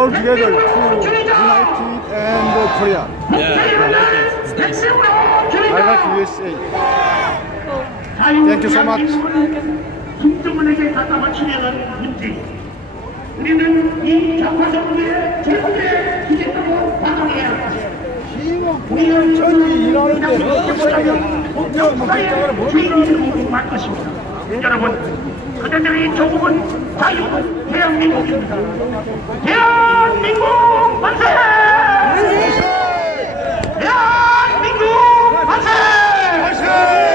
all together to United and Korea. Yeah, I like it. Nice. I like USA. Thank you so much. 김정은에게 갖다 바치려는 문제. 우리는 이 좌파정부의 최고의 기재라고 반응해야 합니다. 우리는 전이 일하는데 목표 목적으로 주인공으로 갈 것입니다. 여러분, 그대들의 조국은 자유고 대한민국! 대한민국 만세! 대한민국 만세!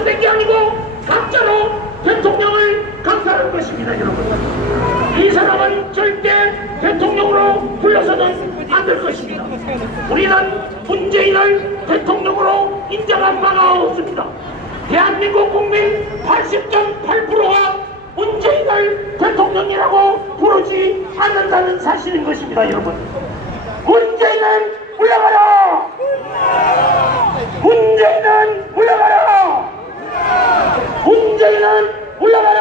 당선된 게 아니고 가짜로 대통령을 강탈한 것입니다 여러분. 이 사람은 절대 대통령으로 불러서는 안 될 것입니다. 우리는 문재인을 대통령으로 인정한 바가 없습니다. 대한민국 국민 80.8%가 문재인을 대통령이라고 부르지 않는다는 사실인 것입니다 여러분. 문재인은 물러가라! 문재인은 물러가라 문재인은 물러가라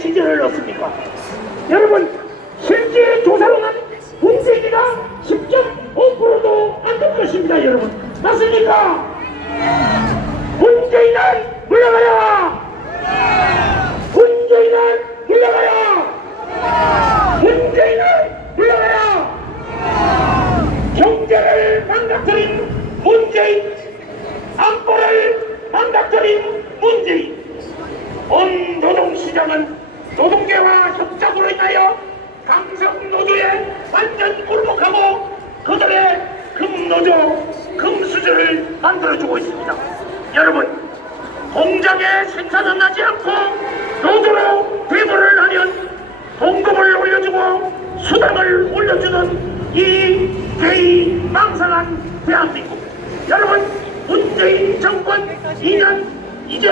지지를 얻습니까? 여러분 실제 조사로는 문재인이가 10.5%도 안 될 것입니다 여러분. 맞습니까? 문재인은 물러가라! 문재인은 물러가라! 문재인은 물러가라! 경제를 망가뜨린 문재인 안보를 망가뜨린 문재인. 온 노동시장은 노동계와 협작으로 인하여 강성 노조에 완전 굴복하고 그들의 금노조 금수저를 만들어주고 있습니다. 여러분 공장에 생산은 하지 않고 노조로 대모를 하면 봉급을 올려주고 수당을 올려주는 이 대의망상한 대한민국. 여러분 문재인 정권 2년 이제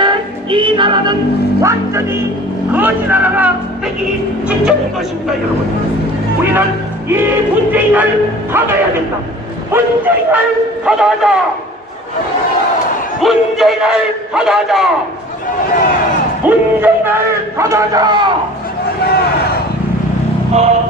이 나라는 완전히 거지 나라가 되기 직전인 것입니다 여러분. 우리는 이 문재인을 받아야 된다. 문재인을 받아하자. 문재인을 받아하자. 문재인을 받아하자. 문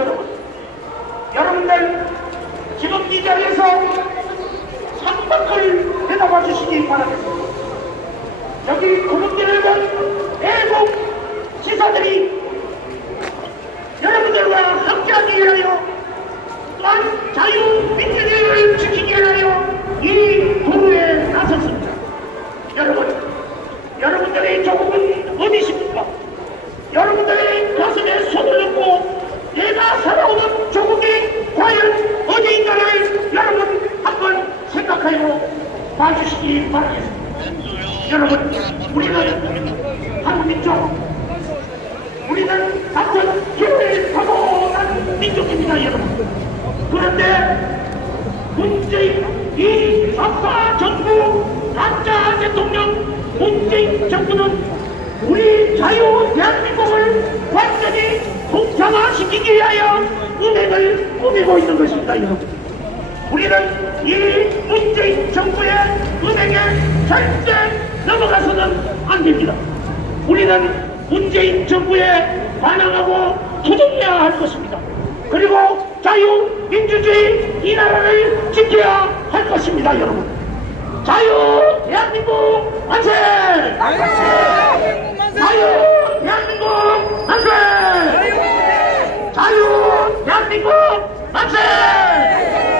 여러분 여러분들 지금 이 자리에서 창밖을 내다봐 주시기 바라겠습니다 여기 본 외국 지사들이 여러분들과 함께하기 위하여 또한 자유민주주의를 지키기 위하여 이 도로에 나섰습니다. 여러분, 여러분들의 조국은 어디십니까? 여러분들의 가슴에 손을 넣고 내가 살아오는 조국이 과연 어디인가를 여러분 한번 생각하여 봐주시기 바라겠습니다. 여러분, 우리는 한민족, 우리는 길을 가고 난 민족입니다, 여러분. 그런데 문재인 이 좌파 정부 가짜 대통령 문재인 정부는 우리 자유 대한민국을 완전히 공산화시키기 위하여 은행을 꾸미고 있는 것입니다, 여러분. 우리는 이 문재인 정부의 은행에 절대 넘어가서는 안 됩니다. 우리는 문재인 정부에 반항하고 투쟁해야 할 것입니다. 그리고 자유민주주의 이 나라를 지켜야 할 것입니다, 여러분. 자유 대한민국 만세! 자유 대한민국 만세! 자유 대한민국 만세! 존경하는 부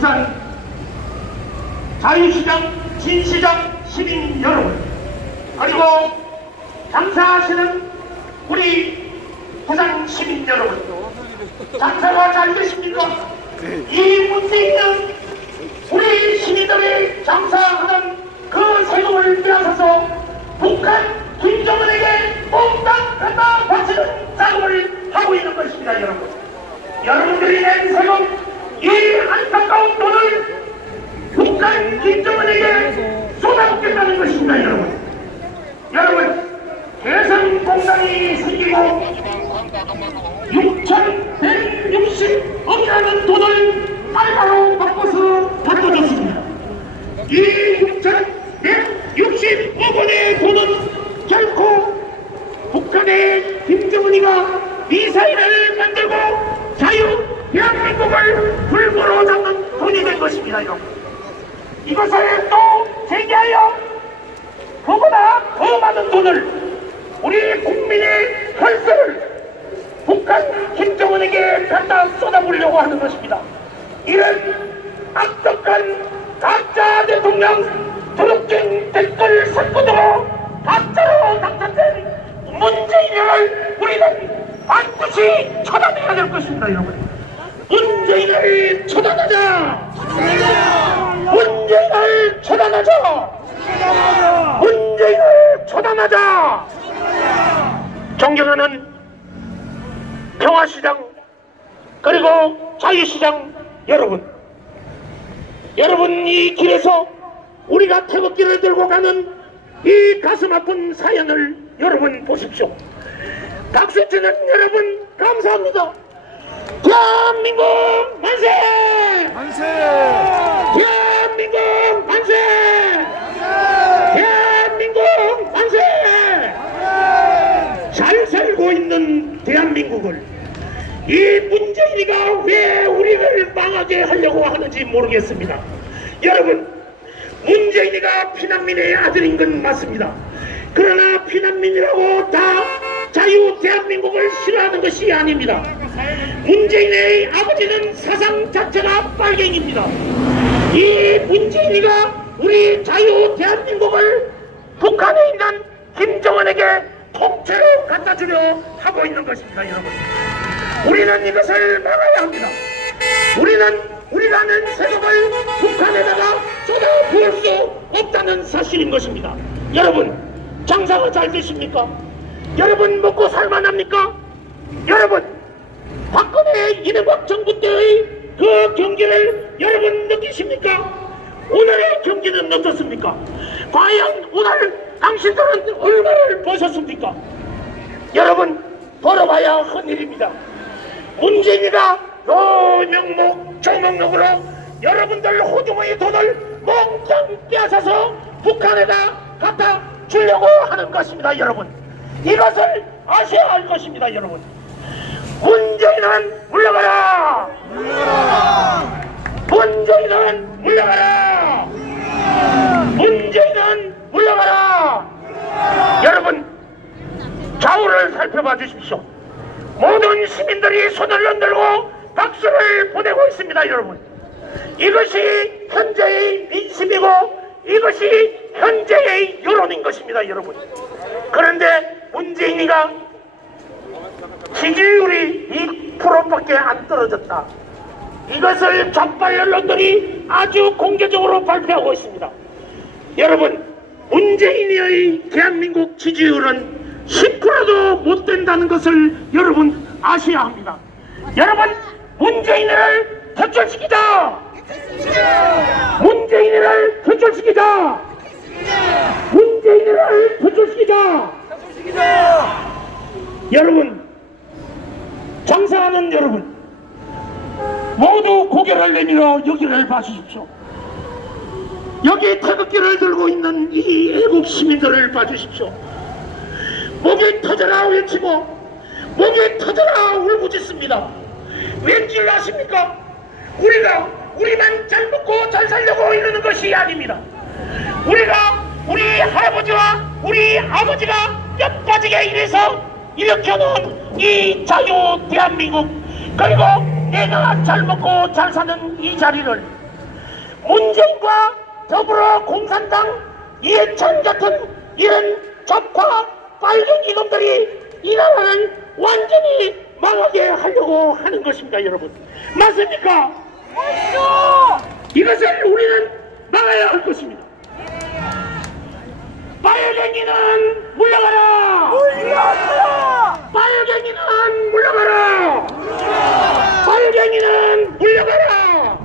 산 자유시장 진시장 시민 여러분 그리고 장사하시는 우리 부산 시민 여러분 장사가 잘 되십니까? 이 문제있는 우리 시민들이 장사하는 그 세금을 빼앗아서 북한 김정은에게 몽땅 갖다 바치는 작업을 하고 있는 것입니다 여러분 여러분들이 낸 세금 이 안타까운 돈을 북한 김정은에게 쏟아붓겠다는 것입니다 여러분 여러분 대선 공단이 생기고 6,160억이라는 돈을 달러로 바꿔서 바꿔줬습니다 이 6,160억 원의 돈은 결코 북한의 김정은이가 미사일을 만들고 자유 대한민국을 불구로 잡는 돈이 된 것입니다. 여러분. 이것을 또 제기하여 그보다 더 많은 돈을 우리 국민의 혈세를 북한 김정은에게 갖다 쏟아부으려고 하는 것입니다. 이런 악덕한 가짜 대통령 드럽게 댓글 선거도 가짜로 당선된 문재인을 우리는 반드시 처단해야 될 것입니다, 여러분. 문재인을 처단하자! 문재인을 처단하자! 문재인을 처단하자! 존경하는 평화시장 그리고 자유시장 여러분 여러분 이 길에서 우리가 태극기를 들고 가는 이 가슴 아픈 사연을 여러분 보십시오 박수 치는 여러분 감사합니다. 대한민국 만세! 만세! 대한민국 만세! 대한민국 만세! 잘 살고 있는 대한민국을 이 문재인이가 왜 우리를 망하게 하려고 하는지 모르겠습니다. 여러분, 문재인이가 피난민의 아들인 건 맞습니다. 그러나 피난민이라고 다 자유 대한민국을 싫어하는 것이 아닙니다. 문재인의 아버지는 사상 자체가 빨갱입니다. 이 문재인이가 우리 자유 대한민국을 북한에 있는 김정은에게 통째로 갖다 주려 하고 있는 것입니다, 여러분. 우리는 이것을 막아야 합니다. 우리는 우리가 낸 세금을 북한에다가 쏟아 부을 수 없다는 사실인 것입니다. 여러분, 장사가 잘 되십니까? 여러분 먹고 살만합니까? 여러분, 박근혜 이명박 정부 때의 그 경기를 여러분 느끼십니까? 오늘의 경기는 어떻습니까? 과연 오늘 당신들은 얼마를 버셨습니까? 여러분, 벌어봐야 헌일입니다. 문재인이가 노명목 정명록으로 여러분들 호주머니 돈을 몽땅 빼앗아서 북한에다 갖다 주려고 하는 것입니다, 여러분. 이것을 아셔야 할 것입니다, 여러분. 문재인은 물러가라! 문재인은 물러가라! 문재인은 물러가라! 여러분, 좌우를 살펴봐 주십시오. 모든 시민들이 손을 흔들고 박수를 보내고 있습니다, 여러분. 이것이 현재의 민심이고 이것이 현재의 여론인 것입니다, 여러분. 그런데 문재인이가 지지율이 2%밖에 안 떨어졌다. 이것을 좌빨 언론들이 아주 공개적으로 발표하고 있습니다. 여러분, 문재인의 대한민국 지지율은 10%도 못 된다는 것을 여러분 아셔야 합니다. 여러분, 문재인을 퇴출시키자! 문재인을 퇴출시키자! 문재인을 퇴출시키자! 여러분, 장사하는 여러분, 모두 고개를 내밀어 여기를 봐주십시오. 여기 태극기를 들고 있는 이 애국 시민들을 봐주십시오. 목이 터져라 외치고 목이 터져라 울부짖습니다. 왠줄 아십니까? 우리가 우리만 잘 먹고 잘 살려고 이러는 것이 아닙니다. 우리가 우리 할아버지와 우리 아버지가 뼈 빠지게 일해서 일으켜놓은 이 자유 대한민국 그리고 내가 잘 먹고 잘 사는 이 자리를 문재인과 더불어 공산당 이해찬 같은 이런 좌파 빨갱 이놈들이 이 나라를 완전히 망하게 하려고 하는 것입니다 여러분. 맞습니까? 이것을 우리는 막아야 할 것입니다 빨갱이는 물러가라! 빨갱이는 물러가라! 빨갱이는 물러가라!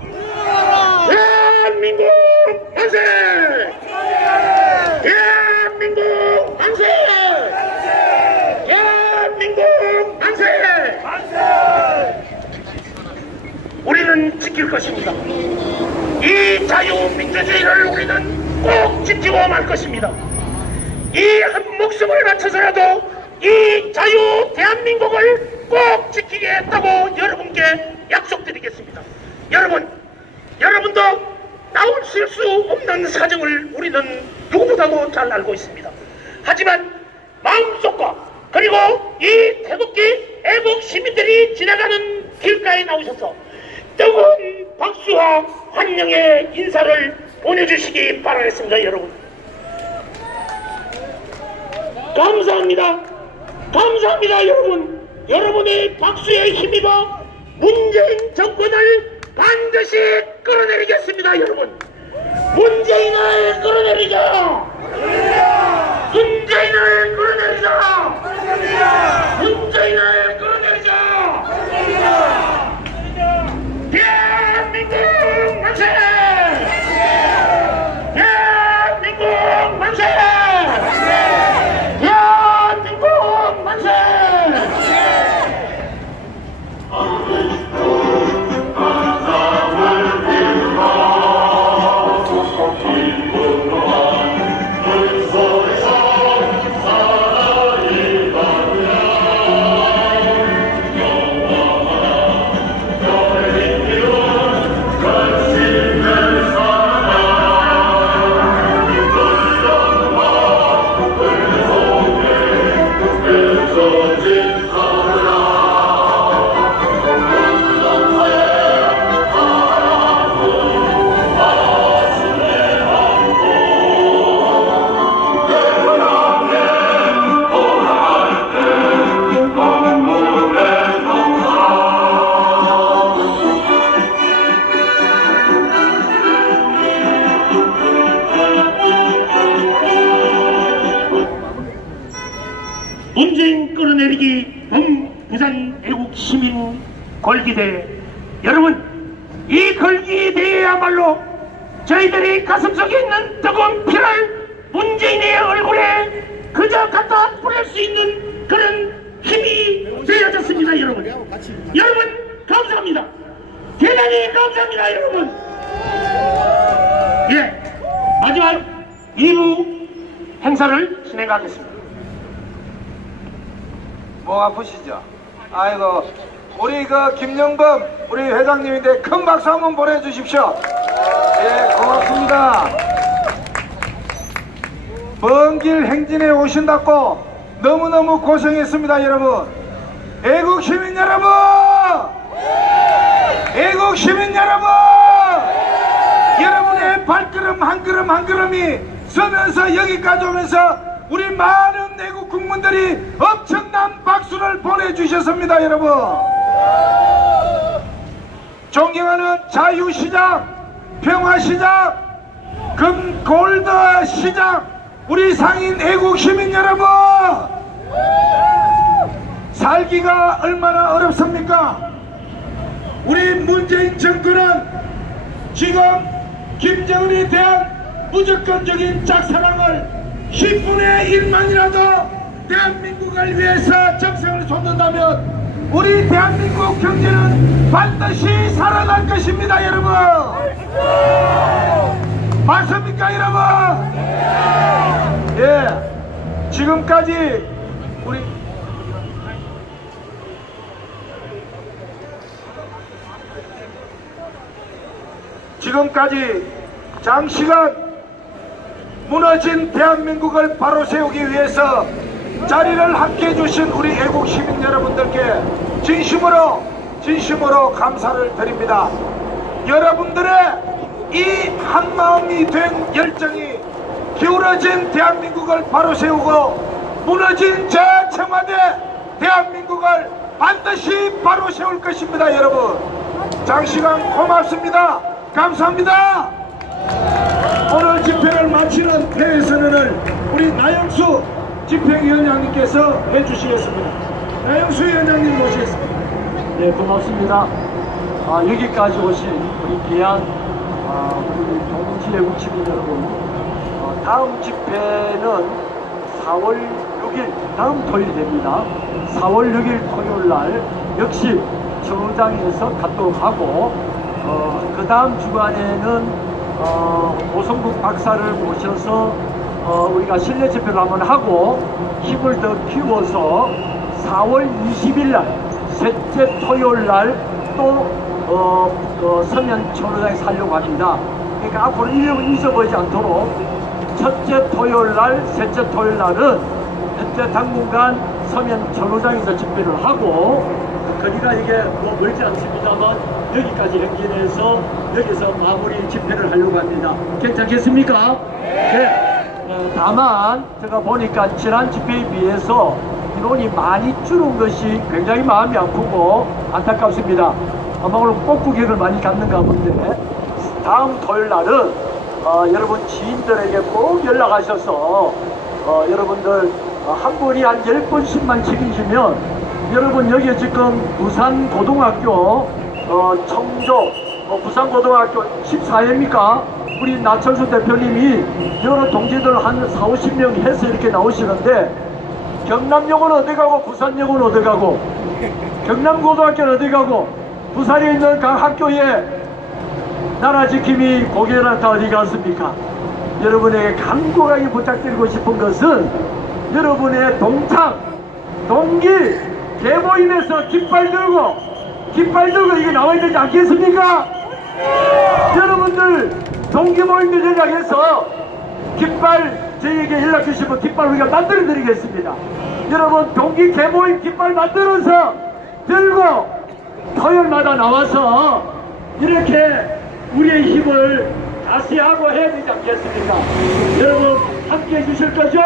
대한민국 만세 대한민국 만세 대한민국 만세 우리는 지킬 것입니다. 이 자유민주주의를 우리는 꼭 지키고 말 것입니다 이 한 목숨을 바쳐서라도 이 자유 대한민국을 꼭 지키겠다고 여러분께 약속드리겠습니다. 여러분, 여러분도 나오실 수 없는 사정을 우리는 누구보다도 잘 알고 있습니다. 하지만 마음속과 그리고 이 태극기 애국 시민들이 지나가는 길가에 나오셔서 뜨거운 박수와 환영의 인사를 보내주시기 바라겠습니다, 여러분. 감사합니다. 감사합니다, 여러분. 여러분의 박수에 힘입어 문재인 정권을 반드시 끌어내리겠습니다, 여러분. 문 감사합니다 대단히 감사합니다 여러분 예 마지막 2부 행사를 진행하겠습니다 목 아프시죠? 아이고 우리 그 김영범 우리 회장님인데 큰 박수 한번 보내주십시오. 예 고맙습니다. 먼 길 행진에 오신다고 너무너무 고생했습니다 여러분. 애국 시민 여러분! 애국 시민 여러분! 여러분의 발걸음 한 걸음 한 걸음이 서면서 여기까지 오면서 우리 많은 내국 국민들이 엄청난 박수를 보내주셨습니다 여러분! 존경하는 자유시장 평화시장 금골드시장 우리 상인 애국 시민 여러분! 살기가 얼마나 어렵습니까 우리 문재인 정권은 지금 김정은에 대한 무조건적인 짝사랑을 10분의 1만이라도 대한민국을 위해서 정성을 쏟는다면 우리 대한민국 경제는 반드시 살아날 것입니다 여러분. 맞습니까 여러분? 예. 지금까지 우리 지금까지 장시간 무너진 대한민국을 바로 세우기 위해서 자리를 함께 해 주신 우리 애국 시민 여러분들께 진심으로 진심으로 감사를 드립니다. 여러분들의 이 한마음이 된 열정이 기울어진 대한민국을 바로 세우고 무너진 저 청와대 대한민국을 반드시 바로 세울 것입니다 여러분 장시간 고맙습니다 감사합니다 오늘 집회를 마치는 폐회선언을 우리 나영수 집행위원장님께서 해주시겠습니다. 나영수 위원장님 모시겠습니다. 네, 고맙습니다. 아, 여기까지 오신 우리 귀한 아, 우리 동시 애국 시민 여러분, 어, 다음 집회는 4월 6일, 다음 토요일이 됩니다. 4월 6일 토요일 날 역시 정의장에서 갖도록 하고, 어, 그 다음 주간에는 어, 오성국 박사를 모셔서 어, 우리가 실내 집회를 한번 하고 힘을 더 키워서 4월 20일 날 셋째 토요일 날또 어, 어, 서면 초로장에 살려고 합니다. 그러니까 앞으로 이름을 잊어버리지 않도록 첫째 토요일 날, 셋째 토요일 날은 현재 당분간 서면 전호장에서 집회를 하고 거리가 이게 뭐 멀지 않습니다만 여기까지 행진해서 여기서 마무리 집회를 하려고 합니다. 괜찮겠습니까? 네. 어, 다만 제가 보니까 지난 집회에 비해서 인원이 많이 줄은 것이 굉장히 마음이 아프고 안타깝습니다. 아마 오늘 꽃구경을 많이 갖는가 본데 다음 토요일 날은 어, 여러분 지인들에게 꼭 연락하셔서 어, 여러분들 어, 한 분이 한 10분 10만 책임지면 여러분 여기 지금 부산 고등학교 어, 청조 어, 부산 고등학교 14회입니까? 우리 나철수 대표님이 여러 동지들 한 4, 50명 해서 이렇게 나오시는데 경남역은 어디 가고 부산역은 어디 가고 경남고등학교는 어디 가고 부산에 있는 각 학교에 나라 지킴이 고개란타 어디 갔습니까? 여러분에게 간곡하게 부탁드리고 싶은 것은 여러분의 동창, 동기, 개모임에서 깃발 들고 깃발 들고 이게 나와야 되지 않겠습니까? 여러분들 동기 모임도 제작해서 깃발 저희에게 연락 주시면 깃발 우리가 만들어 드리겠습니다. 여러분 동기 개모임 깃발 만들어서 들고 토요일마다 나와서 이렇게 우리의 힘을 다시 하고 해야 되지 않겠습니까? 여러분 함께 해주실 거죠?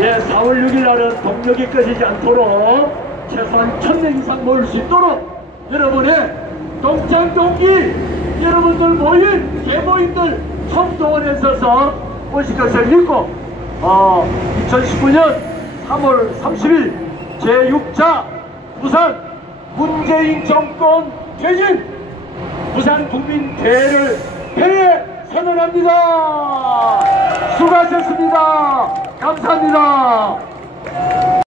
예, 4월 6일 날은 동력이 꺼지지 않도록 최소한 1000명 이상 모일 수 있도록 여러분의 동창 동기 여러분들 모인 개모임들 총동원에 있어서 오실 것을 믿고 어, 2019년 3월 30일 제6차 부산 문재인 정권 퇴진 부산 국민 대회를 폐해 선언합니다. 수고하셨습니다. 감사합니다.